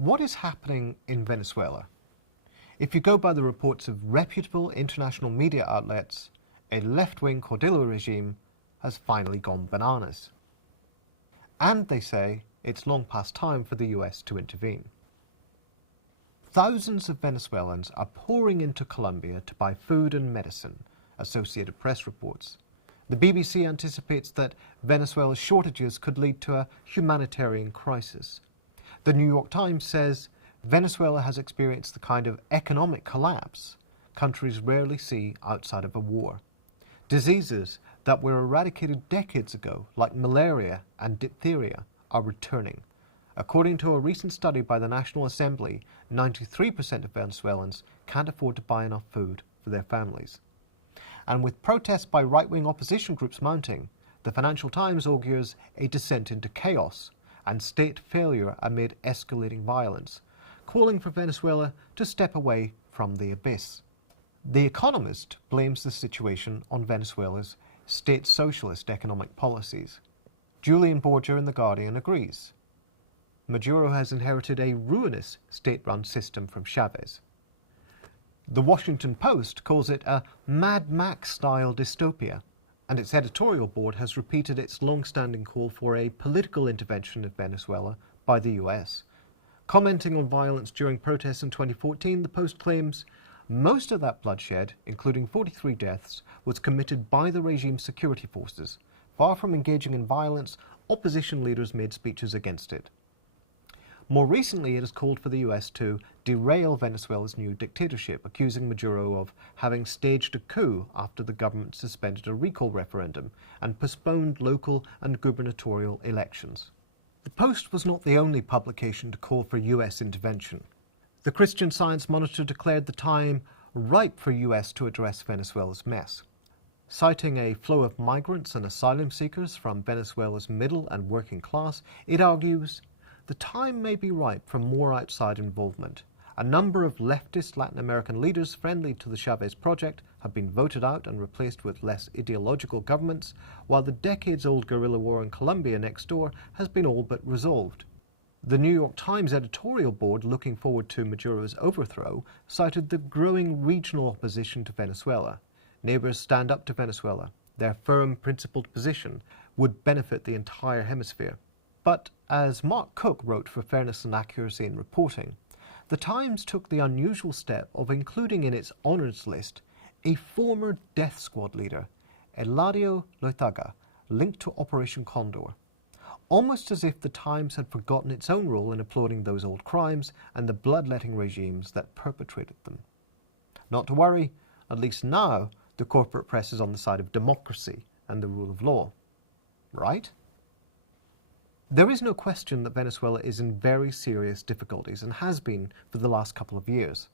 What is happening in Venezuela? If you go by the reports of reputable international media outlets, a left-wing Cordillera regime has finally gone bananas. And they say it's long past time for the US to intervene. Thousands of Venezuelans are pouring into Colombia to buy food and medicine, Associated Press reports. The BBC anticipates that Venezuela's shortages could lead to a humanitarian crisis. The New York Times says Venezuela has experienced the kind of economic collapse countries rarely see outside of a war. Diseases that were eradicated decades ago, like malaria and diphtheria, are returning. According to a recent study by the National Assembly, 93% of Venezuelans can't afford to buy enough food for their families. And with protests by right-wing opposition groups mounting, the Financial Times argues a descent into chaos and state failure amid escalating violence, calling for Venezuela to step away from the abyss. The Economist blames the situation on Venezuela's state socialist economic policies. Julian Borger in The Guardian agrees. Maduro has inherited a ruinous state-run system from Chavez. The Washington Post calls it a Mad Max-style dystopia, and its editorial board has repeated its long-standing call for a political intervention in Venezuela by the US. Commenting on violence during protests in 2014, the Post claims most of that bloodshed, including 43 deaths, was committed by the regime's security forces. Far from engaging in violence, opposition leaders made speeches against it. More recently, it has called for the US to derail Venezuela's new dictatorship, accusing Maduro of having staged a coup after the government suspended a recall referendum and postponed local and gubernatorial elections. The Post was not the only publication to call for US intervention. The Christian Science Monitor declared the time ripe for US to address Venezuela's mess. Citing a flow of migrants and asylum seekers from Venezuela's middle and working class, it argues, the time may be ripe for more outside involvement. A number of leftist Latin American leaders friendly to the Chavez project have been voted out and replaced with less ideological governments, while the decades-old guerrilla war in Colombia next door has been all but resolved. The New York Times editorial board, looking forward to Maduro's overthrow, cited the growing regional opposition to Venezuela. Neighbors stand up to Venezuela. Their firm, principled position would benefit the entire hemisphere. But as Mark Cook wrote for Fairness and Accuracy in Reporting, the Times took the unusual step of including in its honours list a former death squad leader, Eladio Loizaga, linked to Operation Condor, almost as if the Times had forgotten its own role in applauding those old crimes and the bloodletting regimes that perpetrated them. Not to worry, at least now the corporate press is on the side of democracy and the rule of law. Right? There is no question that Venezuela is in very serious difficulties and has been for the last couple of years.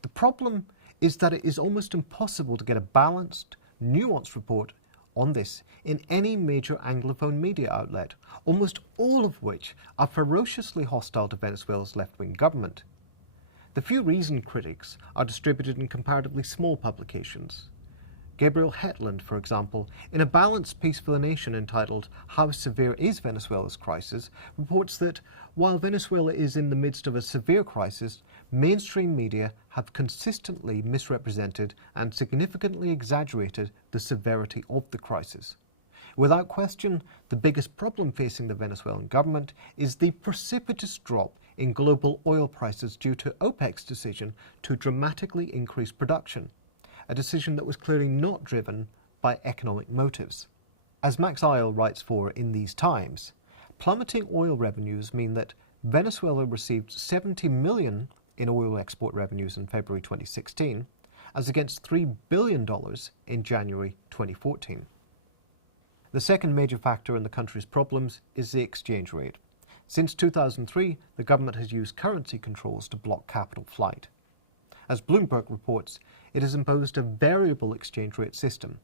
The problem is that it is almost impossible to get a balanced, nuanced report on this in any major Anglophone media outlet, almost all of which are ferociously hostile to Venezuela's left-wing government. The few reasoned critics are distributed in comparatively small publications. Gabriel Hetland, for example, in a balanced piece for The Nation entitled How Severe is Venezuela's Crisis, reports that while Venezuela is in the midst of a severe crisis, mainstream media have consistently misrepresented and significantly exaggerated the severity of the crisis. Without question, the biggest problem facing the Venezuelan government is the precipitous drop in global oil prices due to OPEC's decision to dramatically increase production, a decision that was clearly not driven by economic motives. As Max Isle writes for In These Times, plummeting oil revenues mean that Venezuela received $70 million in oil export revenues in February 2016, as against $3 billion in January 2014. The second major factor in the country's problems is the exchange rate. Since 2003, the government has used currency controls to block capital flight. As Bloomberg reports, it has imposed a variable exchange rate system.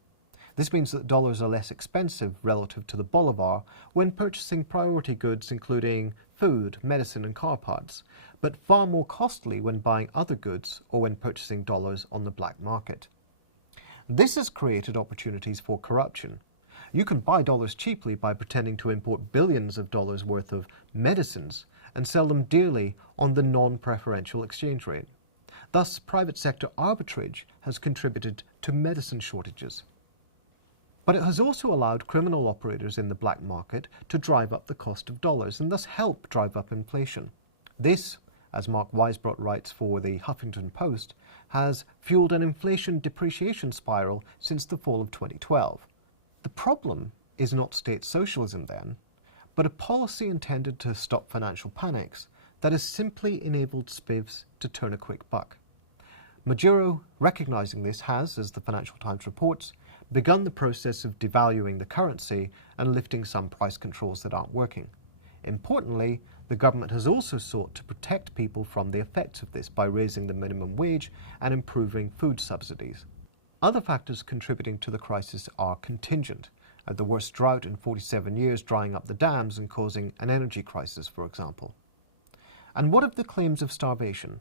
This means that dollars are less expensive relative to the bolivar when purchasing priority goods including food, medicine and car parts, but far more costly when buying other goods or when purchasing dollars on the black market. This has created opportunities for corruption. You can buy dollars cheaply by pretending to import billions of dollars worth of medicines and sell them dearly on the non-preferential exchange rate. Thus, private sector arbitrage has contributed to medicine shortages. But it has also allowed criminal operators in the black market to drive up the cost of dollars and thus help drive up inflation. This, as Mark Weisbrot writes for the Huffington Post, has fueled an inflation depreciation spiral since the fall of 2012. The problem is not state socialism then, but a policy intended to stop financial panics that has simply enabled spivs to turn a quick buck. Maduro, recognizing this, has, as the Financial Times reports, begun the process of devaluing the currency and lifting some price controls that aren't working. Importantly, the government has also sought to protect people from the effects of this by raising the minimum wage and improving food subsidies. Other factors contributing to the crisis are contingent, the worst drought in 47 years drying up the dams and causing an energy crisis, for example. And what of the claims of starvation?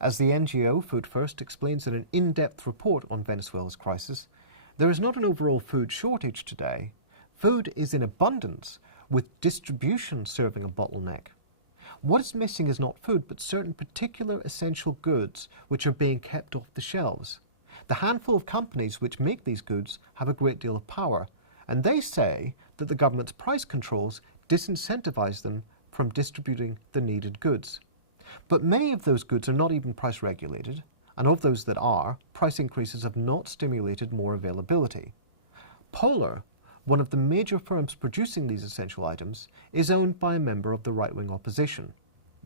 As the NGO Food First explains in an in-depth report on Venezuela's crisis, there is not an overall food shortage today. Food is in abundance, with distribution serving a bottleneck. What is missing is not food, but certain particular essential goods which are being kept off the shelves. The handful of companies which make these goods have a great deal of power, and they say that the government's price controls disincentivize them from distributing the needed goods. But many of those goods are not even price regulated, and of those that are, price increases have not stimulated more availability. Polar, one of the major firms producing these essential items, is owned by a member of the right-wing opposition.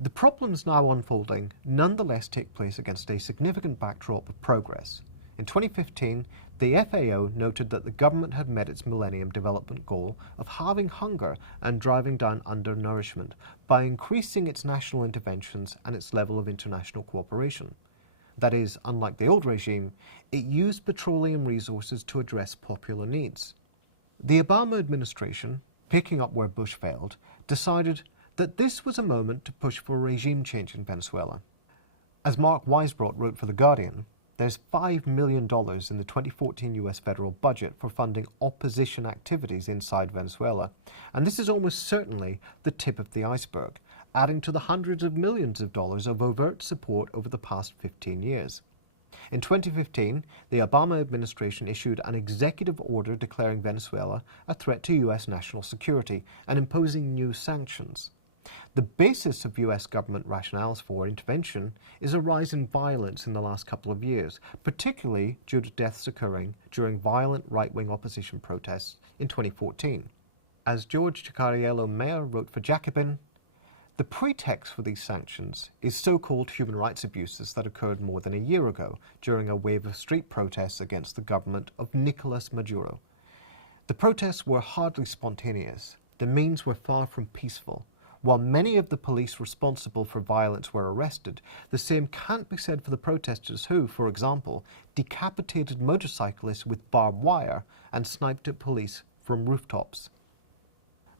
The problems now unfolding nonetheless take place against a significant backdrop of progress. In 2015, the FAO noted that the government had met its Millennium Development Goal of halving hunger and driving down undernourishment by increasing its national interventions and its level of international cooperation. That is, unlike the old regime, it used petroleum resources to address popular needs. The Obama administration, picking up where Bush failed, decided that this was a moment to push for regime change in Venezuela. As Mark Weisbrot wrote for The Guardian, there's $5 million in the 2014 US federal budget for funding opposition activities inside Venezuela, and this is almost certainly the tip of the iceberg, adding to the hundreds of millions of dollars of overt support over the past 15 years. In 2015, the Obama administration issued an executive order declaring Venezuela a threat to US national security and imposing new sanctions. The basis of US government rationales for intervention is a rise in violence in the last couple of years, particularly due to deaths occurring during violent right-wing opposition protests in 2014. As George Cicariello Mayer wrote for Jacobin, the pretext for these sanctions is so-called human rights abuses that occurred more than a year ago during a wave of street protests against the government of Nicolas Maduro. The protests were hardly spontaneous. The means were far from peaceful. While many of the police responsible for violence were arrested, the same can't be said for the protesters who, for example, decapitated motorcyclists with barbed wire and sniped at police from rooftops.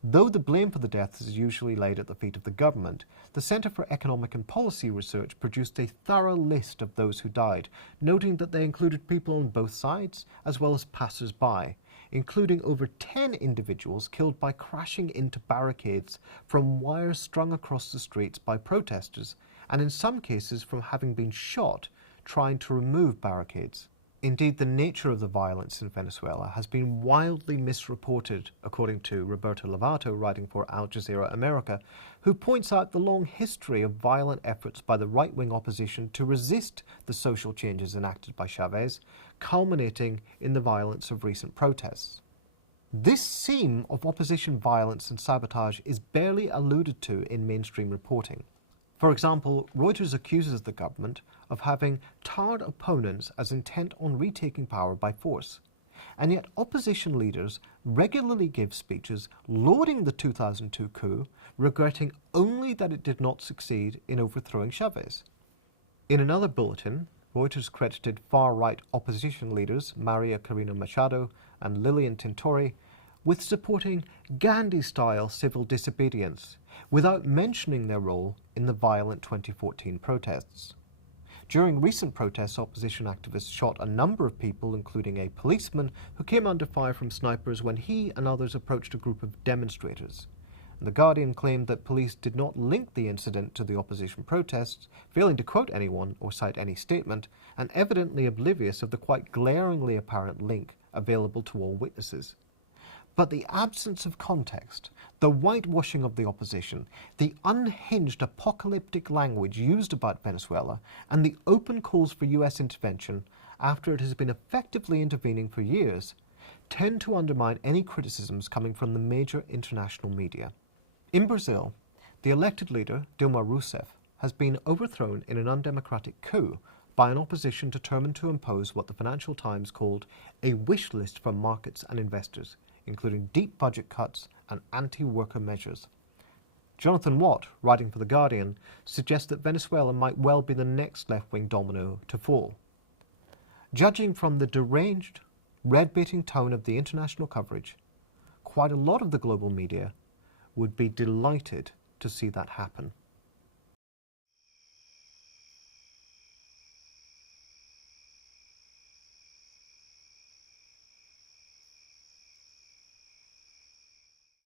Though the blame for the deaths is usually laid at the feet of the government, the Center for Economic and Policy Research produced a thorough list of those who died, noting that they included people on both sides as well as passers-by, including over 10 individuals killed by crashing into barricades from wires strung across the streets by protesters, and in some cases from having been shot trying to remove barricades. Indeed, the nature of the violence in Venezuela has been wildly misreported, according to Roberto Lovato, writing for Al Jazeera America, who points out the long history of violent efforts by the right-wing opposition to resist the social changes enacted by Chavez, culminating in the violence of recent protests. This theme of opposition violence and sabotage is barely alluded to in mainstream reporting. For example, Reuters accuses the government of having tarred opponents as intent on retaking power by force. And yet opposition leaders regularly give speeches lauding the 2002 coup, regretting only that it did not succeed in overthrowing Chavez. In another bulletin, Reuters credited far-right opposition leaders Maria Corina Machado and Lilian Tintori with supporting Gandhi-style civil disobedience, without mentioning their role in the violent 2014 protests. During recent protests, opposition activists shot a number of people, including a policeman who came under fire from snipers when he and others approached a group of demonstrators. The Guardian claimed that police did not link the incident to the opposition protests, failing to quote anyone or cite any statement, and evidently oblivious of the quite glaringly apparent link available to all witnesses. But the absence of context, the whitewashing of the opposition, the unhinged apocalyptic language used about Venezuela, and the open calls for US intervention after it has been effectively intervening for years, tend to undermine any criticisms coming from the major international media. In Brazil, the elected leader, Dilma Rousseff, has been overthrown in an undemocratic coup by an opposition determined to impose what the Financial Times called a wish list for markets and investors, including deep budget cuts and anti-worker measures. Jonathan Watt, writing for The Guardian, suggests that Venezuela might well be the next left-wing domino to fall. Judging from the deranged, red-baiting tone of the international coverage, quite a lot of the global media would be delighted to see that happen.